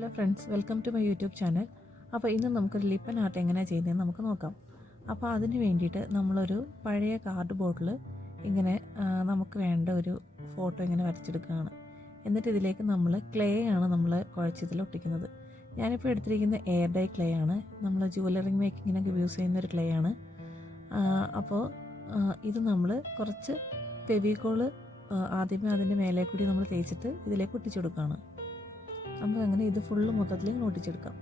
Hello friends, welcome to my YouTube channel. അപ്പോൾ ഇന്ന് നമുക്കൊരു ലിപ്പൻ ആർട്ട് എങ്ങനെയാണ് ചെയ്യുന്നതെന്ന് നമുക്ക് നോക്കാം. അപ്പോൾ അതിന് വേണ്ടിയിട്ട് നമ്മളൊരു പഴയ കാർഡ് ബോർഡിൽ ഇങ്ങനെ നമുക്ക് വേണ്ട ഒരു ഫോട്ടോ ഇങ്ങനെ വരച്ചെടുക്കുകയാണ്. എന്നിട്ട് ഇതിലേക്ക് നമ്മൾ ക്ലേ ആണ് നമ്മൾ കുഴച്ചതിൽ ഒട്ടിക്കുന്നത്. ഞാനിപ്പോൾ എടുത്തിരിക്കുന്ന എയർ ഡൈ ക്ലേ ആണ്. നമ്മൾ ജുവലറി മേക്കിങ്ങിനൊക്കെ യൂസ് ചെയ്യുന്ന ഒരു ക്ലേ ആണ്. അപ്പോൾ ഇത് നമ്മൾ കുറച്ച് ഫെവിക്കോൾ ആദ്യമേ അതിൻ്റെ മേലെ കൂടി നമ്മൾ തേച്ചിട്ട് ഇതിലേക്ക് ഒട്ടിച്ചു കൊടുക്കുകയാണ്. നമുക്ക് അങ്ങനെ ഇത് ഫുള്ള് മൊത്തത്തിൽ ഒട്ടിച്ചെടുക്കാം.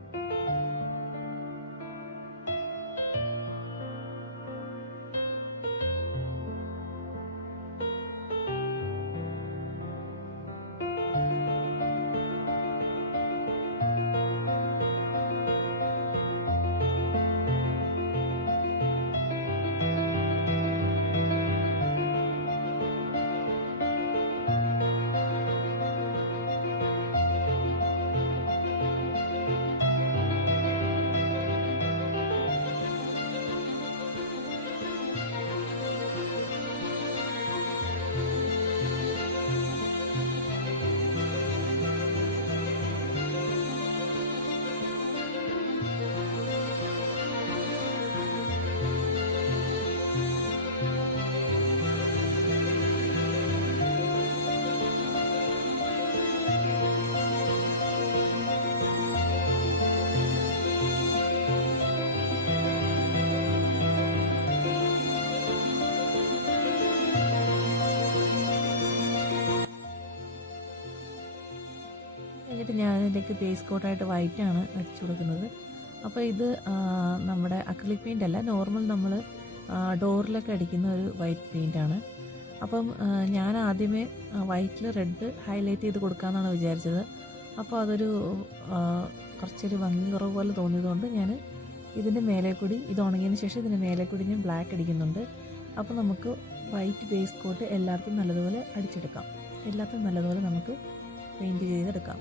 എന്നിട്ട് ഞാനിതിലേക്ക് ബേസ് കോട്ടായിട്ട് വൈറ്റാണ് അടിച്ചു കൊടുക്കുന്നത്. അപ്പോൾ ഇത് നമ്മുടെ അക്രിലിക് പെയിൻ്റ് അല്ല, നോർമൽ നമ്മൾ ഡോറിലൊക്കെ അടിക്കുന്ന ഒരു വൈറ്റ് പെയിൻ്റാണ്. അപ്പം ഞാൻ ആദ്യമേ വൈറ്റിൽ റെഡ് ഹൈലൈറ്റ് ചെയ്ത് കൊടുക്കാമെന്നാണ് വിചാരിച്ചത്. അപ്പോൾ അതൊരു കുറച്ചൊരു ഭംഗി കുറവ് പോലെ തോന്നിയതുകൊണ്ട് ഞാൻ ഇതിൻ്റെ മേലെ കൂടി ഇത് ഉണങ്ങിയതിന് ശേഷം ഇതിൻ്റെ മേലെ കൂടി ഞാൻ ബ്ലാക്ക് അടിക്കുന്നുണ്ട്. അപ്പോൾ നമുക്ക് വൈറ്റ് ബേസ് കോട്ട് എല്ലാവർക്കും നല്ലതുപോലെ അടിച്ചെടുക്കാം. എല്ലാത്തും നല്ലതുപോലെ നമുക്ക് പെയിൻറ്റ് ചെയ്തെടുക്കാം.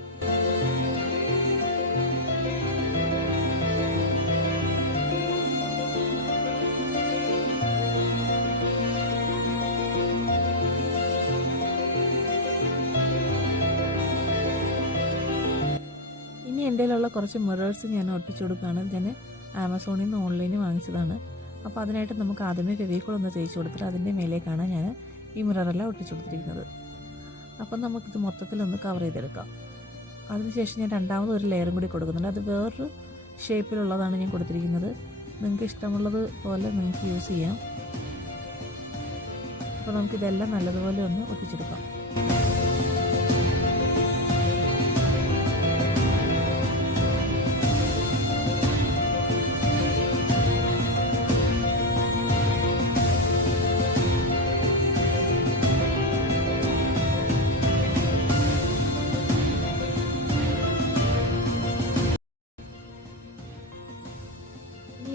ഇനി എൻ്റെ കയ്യിലുള്ള കുറച്ച് മിറേഴ്സ് ഞാൻ ഒട്ടിച്ചു കൊടുക്കുകയാണ്. ഞാൻ ആമസോണിൽ നിന്ന് ഓൺലൈനിൽ വാങ്ങിച്ചതാണ്. അപ്പോൾ അതിനായിട്ട് നമുക്ക് ആദ്യമേ ഫെവിക്കോൾ ഒന്ന് തേച്ച് കൊടുത്തിട്ട് അതിൻ്റെ മേലേക്കാണ് ഞാൻ ഈ മിററെല്ലാം ഒട്ടിച്ചു കൊടുത്തിരിക്കുന്നത്. അപ്പം നമുക്കിത് മൊത്തത്തിലൊന്ന് കവർ ചെയ്തെടുക്കാം. അതിനുശേഷം ഞാൻ രണ്ടാമത് ഒരു ലെയറും കൂടി കൊടുക്കുന്നുണ്ട്. അത് വേറൊരു ഷേപ്പിലുള്ളതാണ് ഞാൻ കൊടുത്തിരിക്കുന്നത്. നിങ്ങൾക്ക് ഇഷ്ടമുള്ളത് പോലെ നിങ്ങൾക്ക് യൂസ് ചെയ്യാം. അപ്പോൾ നമുക്കിതെല്ലാം നല്ലതുപോലെ ഒന്ന് ഒട്ടിച്ചെടുക്കാം.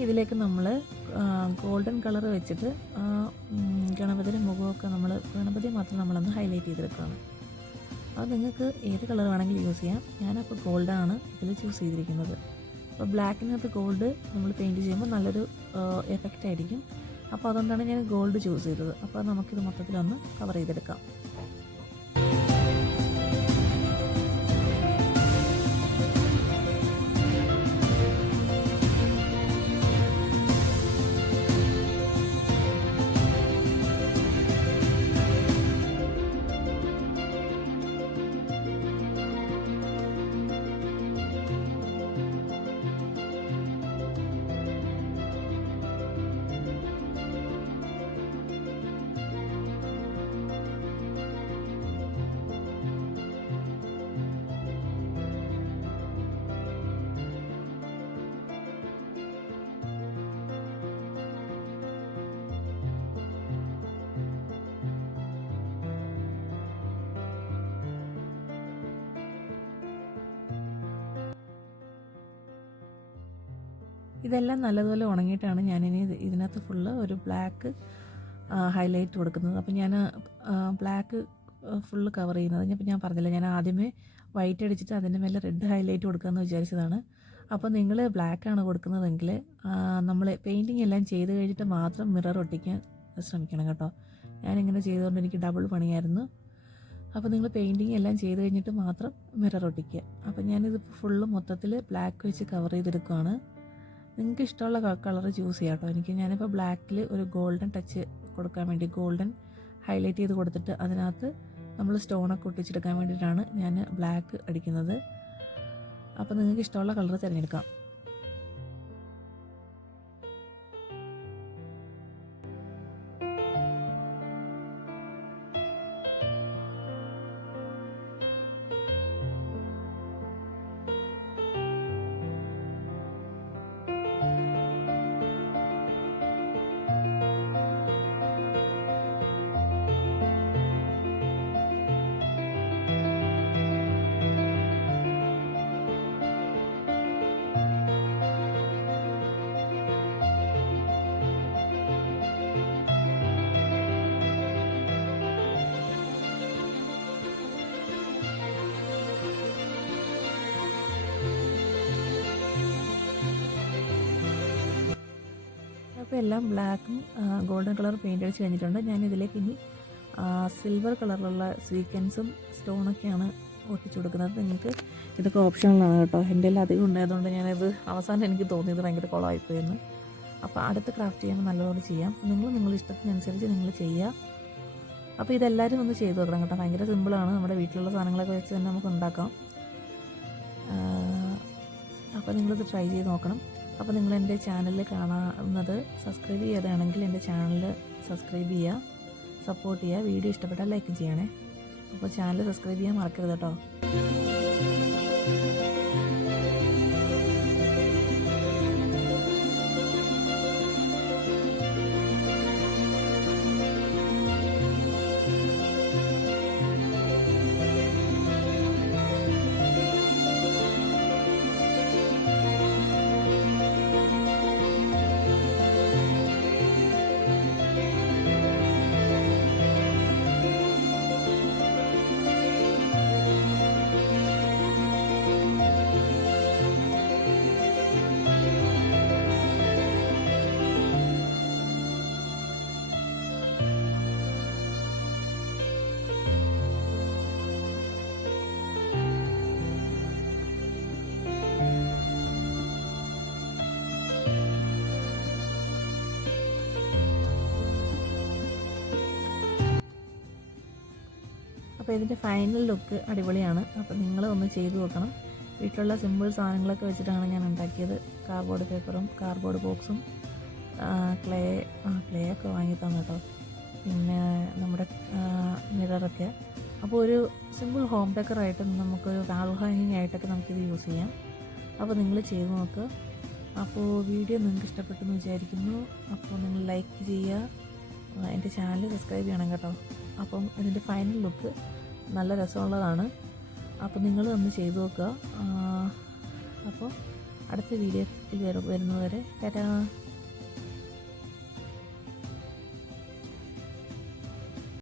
ഇതിലേക്ക് നമ്മൾ ഗോൾഡൻ കളർ വെച്ചിട്ട് ഗണപതിയുടെ മുഖമൊക്കെ ഗണപതി മാത്രം നമ്മളൊന്ന് ഹൈലൈറ്റ് ചെയ്തെടുക്കുകയാണ്. അത് നിങ്ങൾക്ക് ഏത് കളർ വേണമെങ്കിലും യൂസ് ചെയ്യാം. ഞാനപ്പോൾ ഗോൾഡാണ് ഇതിൽ ചൂസ് ചെയ്തിരിക്കുന്നത്. അപ്പോൾ ബ്ലാക്കിനകത്ത് ഗോൾഡ് നമ്മൾ പെയിൻറ്റ് ചെയ്യുമ്പോൾ നല്ലൊരു എഫക്റ്റ് ആയിരിക്കും. അപ്പോൾ അതുകൊണ്ടാണ് ഞാൻ ഗോൾഡ് ചൂസ് ചെയ്തത്. അപ്പോൾ നമുക്കിത് മൊത്തത്തിലൊന്ന് കവർ ചെയ്തെടുക്കാം. ഇതെല്ലാം നല്ലതുപോലെ ഉണങ്ങിയിട്ടാണ് ഞാനിനി ഇതിനകത്ത് ഫുള്ള് ഒരു ബ്ലാക്ക് ഹൈലൈറ്റ് കൊടുക്കുന്നത്. അപ്പോൾ ഞാൻ ബ്ലാക്ക് ഫുള്ള് കവർ ചെയ്യുന്നത് അപ്പോൾ ഞാൻ പറഞ്ഞില്ല, ഞാൻ ആദ്യമേ വൈറ്റ് അടിച്ചിട്ട് അതിൻ്റെ മേലെ റെഡ് ഹൈലൈറ്റ് കൊടുക്കാമെന്ന് വിചാരിച്ചതാണ്. അപ്പോൾ നിങ്ങൾ ബ്ലാക്കാണ് കൊടുക്കുന്നതെങ്കിൽ നമ്മൾ പെയിൻറ്റിങ് എല്ലാം ചെയ്ത് കഴിഞ്ഞിട്ട് മാത്രം മിറർ ഒട്ടിക്കാൻ ശ്രമിക്കണം കേട്ടോ. ഞാനിങ്ങനെ ചെയ്തുകൊണ്ട് എനിക്ക് ഡബിൾ പണിയായിരുന്നു. അപ്പോൾ നിങ്ങൾ പെയിൻറ്റിങ് എല്ലാം ചെയ്ത് കഴിഞ്ഞിട്ട് മാത്രം മിറർ ഒട്ടിക്കുക. അപ്പോൾ ഞാനിത് ഫുള്ള് മൊത്തത്തിൽ ബ്ലാക്ക് വെച്ച് കവർ ചെയ്തെടുക്കുകയാണ്. നിങ്ങൾക്ക് ഇഷ്ടമുള്ള കളർ ചൂസ് ചെയ്യാം കേട്ടോ. ഞാനിപ്പോൾ ബ്ലാക്കിൽ ഒരു ഗോൾഡൻ ടച്ച് കൊടുക്കാൻ വേണ്ടി ഗോൾഡൻ ഹൈലൈറ്റ് ചെയ്ത് കൊടുത്തിട്ട് അതിനകത്ത് നമ്മൾ സ്റ്റോണൊക്കെ ഒട്ടിച്ചെടുക്കാൻ വേണ്ടിയിട്ടാണ് ഞാൻ ബ്ലാക്ക് അടിക്കുന്നത്. അപ്പോൾ നിങ്ങൾക്ക് ഇഷ്ടമുള്ള കളർ തിരഞ്ഞെടുക്കാം. അപ്പോൾ എല്ലാം ബ്ലാക്കും ഗോൾഡൻ കളർ പെയിൻ്റ് അടിച്ച് കഴിഞ്ഞിട്ടുണ്ട്. ഞാനിതിലേക്ക് ഇനി സിൽവർ കളറിലുള്ള സ്വീക്വൻസും സ്റ്റോണൊക്കെയാണ് ഒട്ടിച്ചു കൊടുക്കുന്നത്. നിങ്ങൾക്ക് ഇതൊക്കെ ഓപ്ഷണലാണ് കേട്ടോ. എൻ്റെ എല്ലാം അധികം ഉണ്ടായതുകൊണ്ട് ഞാനത് അവസാനം എനിക്ക് തോന്നിയത് ഭയങ്കര കുളമായിപ്പോയെന്ന്. അപ്പോൾ അടുത്ത ക്രാഫ്റ്റ് ചെയ്യുമ്പോൾ നല്ലതുപോലെ ചെയ്യാം. നിങ്ങളുടെ ഇഷ്ടത്തിനനുസരിച്ച് നിങ്ങൾ ചെയ്യുക. അപ്പോൾ ഇതെല്ലാവരും ഒന്ന് ചെയ്ത് നോക്കണം കേട്ടോ. ഭയങ്കര സിമ്പിളാണ്. നമ്മുടെ വീട്ടിലുള്ള സാധനങ്ങളൊക്കെ വെച്ച് തന്നെ നമുക്ക് ഉണ്ടാക്കാം. അപ്പോൾ നിങ്ങളിത് ട്രൈ ചെയ്ത് നോക്കണം. അപ്പോൾ നിങ്ങൾ എൻ്റെ ചാനൽ കാണുന്നത് സബ്സ്ക്രൈബ് ചെയ്യാതാണെങ്കിൽ എൻ്റെ ചാനൽ സബ്സ്ക്രൈബ് ചെയ്യുക, സപ്പോർട്ട് ചെയ്യുക. വീഡിയോ ഇഷ്ടപ്പെട്ടാൽ ലൈക്ക് ചെയ്യണേ. അപ്പോൾ ചാനൽ സബ്സ്ക്രൈബ് ചെയ്യാൻ മറക്കരുത് കേട്ടോ. അപ്പോൾ ഇതിൻ്റെ ഫൈനൽ ലുക്ക് അടിപൊളിയാണ്. അപ്പോൾ നിങ്ങൾ ഒന്ന് ചെയ്തു നോക്കണം. വീട്ടിലുള്ള സിമ്പിൾ സാധനങ്ങളൊക്കെ വെച്ചിട്ടാണ് ഞാൻ ഉണ്ടാക്കിയത്. കാർഡ്ബോർഡ് പേപ്പറും കാർഡ്ബോർഡ് ബോക്സും ക്ലേ ഒക്കെ വാങ്ങി തന്നു കേട്ടോ. പിന്നെ നമ്മുടെ മിററൊക്കെ. അപ്പോൾ ഒരു സിമ്പിൾ ഹോം ഡെക്കറായിട്ട് നമുക്കൊരു വാൾ ഹാങ്ങിങ് ആയിട്ടൊക്കെ നമുക്കിത് യൂസ് ചെയ്യാം. അപ്പോൾ നിങ്ങൾ ചെയ്ത് നോക്കുക. അപ്പോൾ വീഡിയോ നിങ്ങൾക്ക് ഇഷ്ടപ്പെട്ടെന്ന് വിചാരിക്കുന്നു. അപ്പോൾ നിങ്ങൾ ലൈക്ക് ചെയ്യുക, എൻ്റെ ചാനൽ സബ്സ്ക്രൈബ് ചെയ്യണം കേട്ടോ. അപ്പം ഇതിൻ്റെ ഫൈനൽ ലുക്ക് നല്ല രസമുള്ളതാണ്. അപ്പോൾ നിങ്ങൾ ഒന്ന് ചെയ്തു നോക്കുക. അപ്പോൾ അടുത്ത വീഡിയോയിൽ വരുന്നതുവരെ ടാറ്റാ.